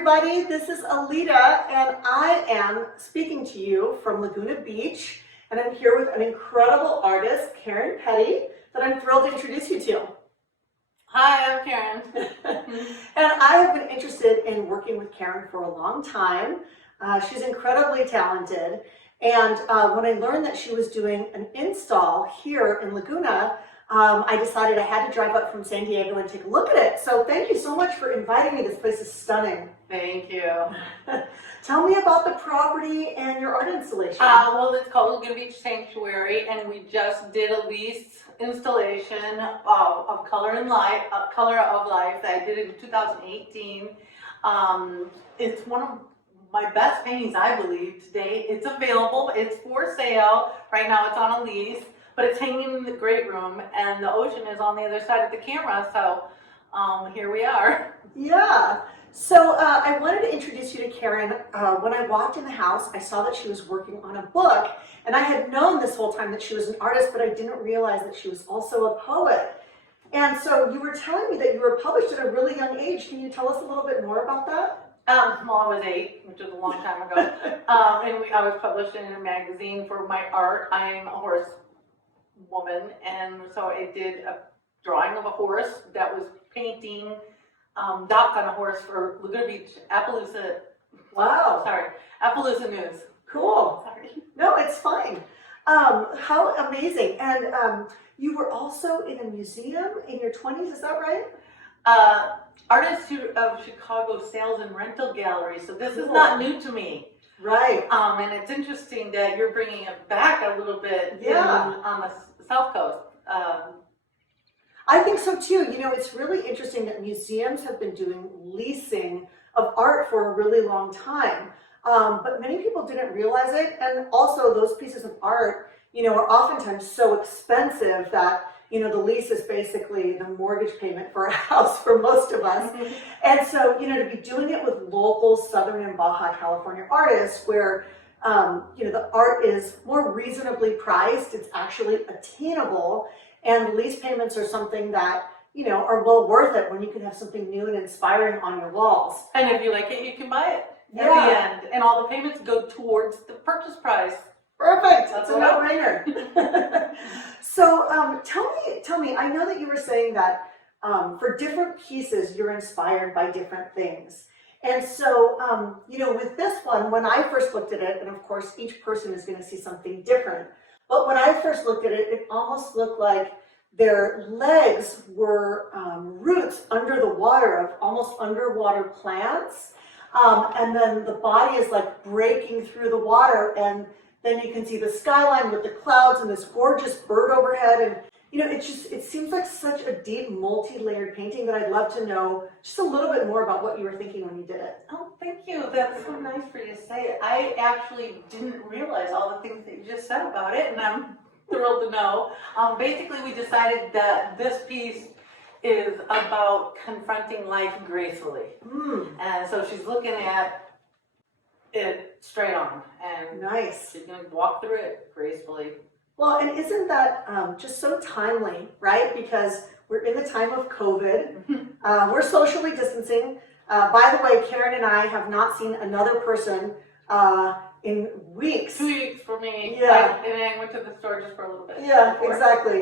everybody, this is Artlita, and I am speaking to you from Laguna Beach, and I'm here with an incredible artist, Karen Petty, that I'm thrilled to introduce you to. Hi, I'm Karen. And I have been interested in working with Karen for a long time. She's incredibly talented, and when I learned that she was doing an install here in Laguna, I decided I had to drive up from San Diego and take a look at it. So thank you so much for inviting me. This place is stunning. Thank you. Tell me about the property and your art installation. Well, it's called Laguna Beach Sanctuary, and we just did a lease installation of Color and Life, Color of Life that I did in 2018. It's one of my best paintings, I believe, today. It's available. It's for sale. Right now it's on a lease. But it's hanging in the great room, and the ocean is on the other side of the camera, so here we are. Yeah. So I wanted to introduce you to Karen. When I walked in the house, I saw that she was working on a book, and I had known this whole time that she was an artist, but I didn't realize that she was also a poet. And so you were telling me that you were published at a really young age. Can you tell us a little bit more about that? Well, I was 8, which was a long time ago, and I was published in a magazine for my art. I'm a horse woman, and so I did a drawing of a horse that was painting dots on a horse for Laguna Beach, Appaloosa. Wow. Sorry, Appaloosa News. Cool. Sorry. No, it's fine. How amazing. And you were also in a museum in your 20s, is that right? Art Institute of Chicago Sales and Rental Gallery, so this Cool. is not new to me. Right. And it's interesting that you're bringing it back a little bit on the South Coast. I think so too. You know, it's really interesting that museums have been doing leasing of art for a really long time. But many people didn't realize it. And also those pieces of art, you know, are oftentimes so expensive that, you know, the lease is basically the mortgage payment for a house for most of us. And so, you know, to be doing it with local Southern and Baja California artists where, you know, the art is more reasonably priced, it's actually attainable, and lease payments are something that, you know, are well worth it when you can have something new and inspiring on your walls. And if you like it, you can buy it at the end. And all the payments go towards the purchase price. Perfect. That's a no-brainer. So tell me, I know that you were saying that for different pieces, you're inspired by different things. And so, you know, with this one, when I first looked at it, and of course, each person is going to see something different. But when I first looked at it, it almost looked like their legs were roots under the water of almost underwater plants. And then the body is like breaking through the water, and then you can see the skyline with the clouds and this gorgeous bird overhead. And, you know, it seems like such a deep, multi-layered painting that I'd love to know just a little bit more about what you were thinking when you did it. Oh, thank you. That's so nice for you to say. I actually didn't realize all the things that you just said about it, and I'm thrilled to know. Basically, we decided that this piece is about confronting life gracefully. And so she's looking at it straight on, and nice. She's going to walk through it gracefully. Well, and isn't that just so timely, right? Because we're in the time of COVID. We're socially distancing. By the way, Karen and I have not seen another person in weeks. 2 weeks for me. Yeah. And I went to the store just for a little bit. Yeah, exactly.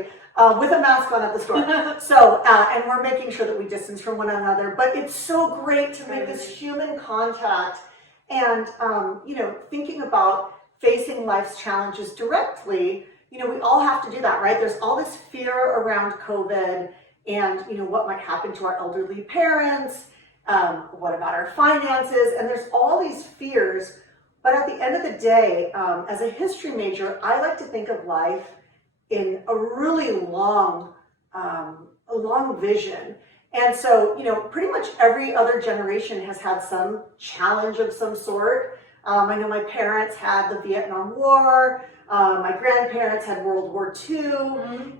With a mask on at the store. So, and we're making sure that we distance from one another. But it's so great to make this human contact and, you know, thinking about facing life's challenges directly. You know, we all have to do that, right? There's all this fear around COVID and, you know, what might happen to our elderly parents, what about our finances, and there's all these fears. But at the end of the day, as a history major, I like to think of life in a really long vision. And so, you know, pretty much every other generation has had some challenge of some sort. I know my parents had the Vietnam War, my grandparents had World War II,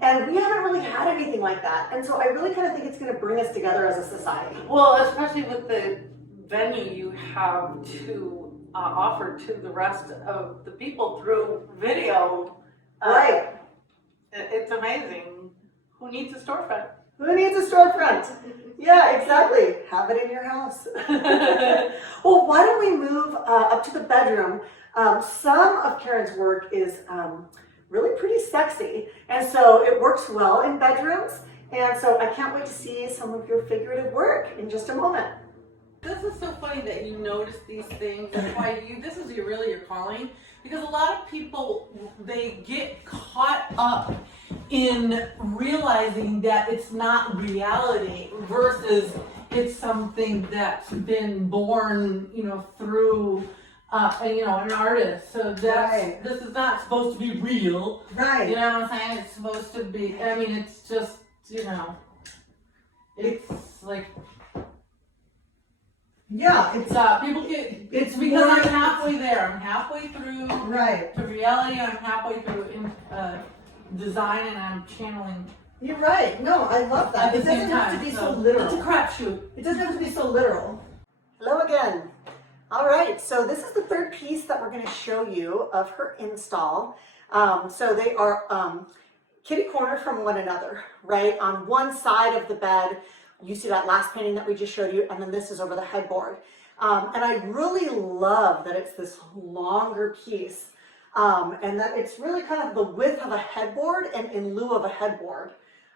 and we haven't really had anything like that. And so I really kind of think it's going to bring us together as a society. Well, especially with the venue you have to offer to the rest of the people through video. Right. It's amazing. Who needs a storefront? Who needs a storefront? Yeah, exactly. Have it in your house. Well, why don't we move up to the bedroom? Some of Karen's work is really pretty sexy, and so it works well in bedrooms. And so I can't wait to see some of your figurative work in just a moment. This is so funny that you notice these things. That's why this is really your calling. Because a lot of people, they get caught up in realizing that it's not reality versus it's something that's been born, through, an artist. So Right. this is not supposed to be real. Right. You know what I'm saying? It's supposed to be, it's just, it's like, Yeah, it's people get, it's because more- I'm halfway there. I'm halfway through right. to reality. I'm halfway through design, and I'm channeling You're right. No, I love that. at the It doesn't same have time. to be So so literal. it's a crapshoot. It doesn't have to be so literal. Hello again. All right, so this is the third piece that we're going to show you of her install. So they are kitty corner from one another, right? On one side of the bed, you see that last painting that we just showed you, and then this is over the headboard. And I really love that it's this longer piece, and that it's really kind of the width of a headboard and in lieu of a headboard.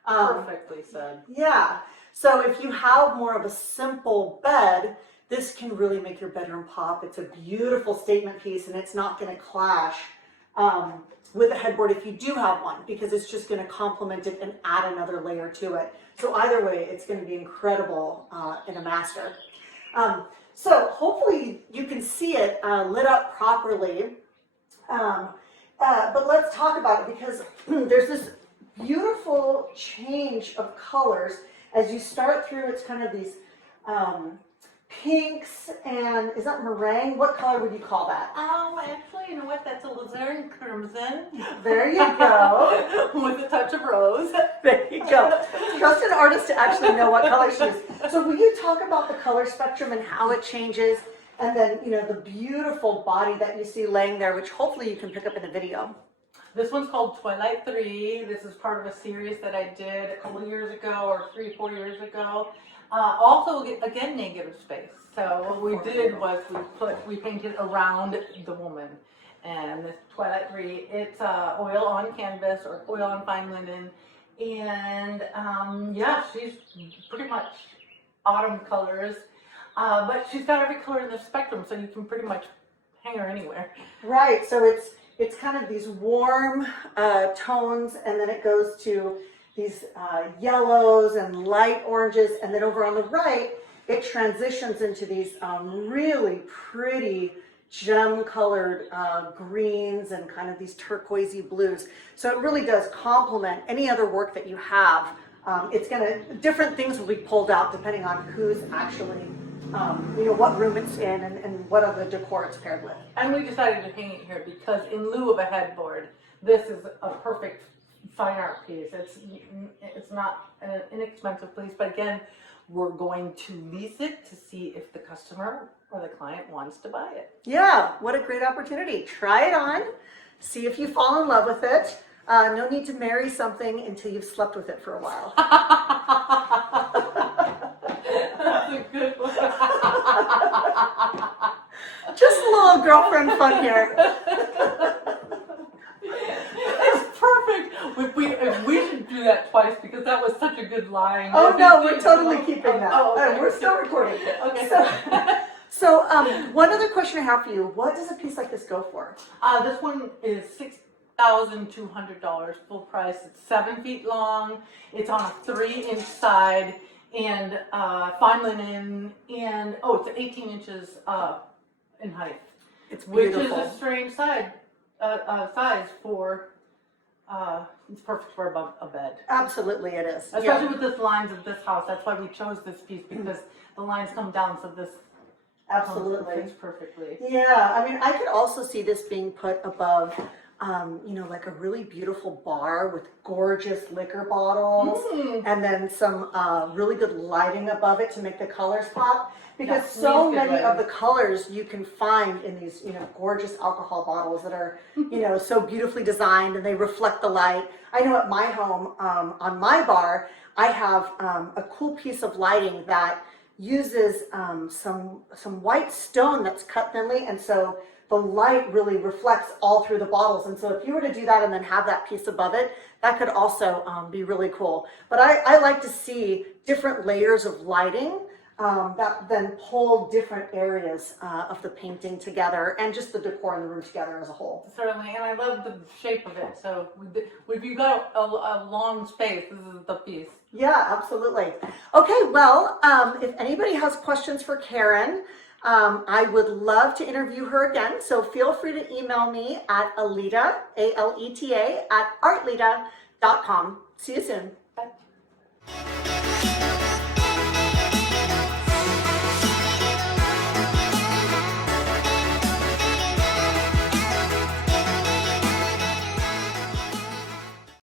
Perfectly said. Yeah, so if you have more of a simple bed, this can really make your bedroom pop. It's a beautiful statement piece, and it's not going to clash with a headboard if you do have one, because it's just going to complement it and add another layer to it. So either way, it's going to be incredible in a master. So hopefully you can see it lit up properly. But let's talk about it, because there's this beautiful change of colors as you start through. It's kind of these pinks, and is that meringue? What color would you call that? Actually, you know what? That's a alizarin crimson. There you go. With a touch of rose. There you go. Trust an artist to actually know what color she is. So will you talk about the color spectrum and how it changes, and then the beautiful body that you see laying there, which hopefully you can pick up in the video. This one's called Twilight 3. This is part of a series that I did a couple years ago, or 3-4 years ago. Also, again, negative space. So what we did was we painted around the woman. And this Twilight 3, it's oil on canvas or oil on fine linen. And yeah, she's pretty much autumn colors. But she's got every color in the spectrum, so you can pretty much hang her anywhere. Right, so it's kind of these warm tones, and then it goes to these yellows and light oranges, and then over on the right, it transitions into these really pretty gem-colored greens and kind of these turquoisey blues. So it really does complement any other work that you have. Different things will be pulled out depending on who's actually, what room it's in and what other decor it's paired with. And we decided to hang it here because in lieu of a headboard, this is a perfect fine art piece. It's not an inexpensive piece, but again, we're going to lease it to see if the customer or the client wants to buy it. Yeah, what a great opportunity. Try it on, see if you fall in love with it. No need to marry something until you've slept with it for a while. That's a good one. Just a little girlfriend fun here. It's perfect. We should do that twice because that was such a good line. Oh no, we're totally keeping that. Oh, okay. We're still recording. Okay. So one other question I have for you. What does a piece like this go for? This one is $6,200 full price. It's 7 feet long. It's on a 3-inch side and fine linen, and it's 18 inches in height. It's beautiful. Which is a strange size for. It's perfect for a bed. Absolutely, it is. Especially with the lines of this house. That's why we chose this piece, because the lines come down, so this Absolutely fits perfectly. Yeah, I mean, I could also see this being put above, like a really beautiful bar with gorgeous liquor bottles, and then some really good lighting above it to make the colors pop. because Yeah, so least good many of way. the colors you can find in these, gorgeous alcohol bottles that are, so beautifully designed and they reflect the light. I know at my home, on my bar, I have a cool piece of lighting that uses some white stone that's cut thinly, and so the light really reflects all through the bottles. And so if you were to do that and then have that piece above it, that could also be really cool. But I like to see different layers of lighting that then pull different areas of the painting together and just the decor in the room together as a whole. Certainly, and I love the shape of it. So if you've got a long space, this is the piece. Yeah, absolutely. Okay, well, if anybody has questions for Karen, I would love to interview her again. So feel free to email me at Aleta, ALETA, @artlita.com. See you soon. Bye.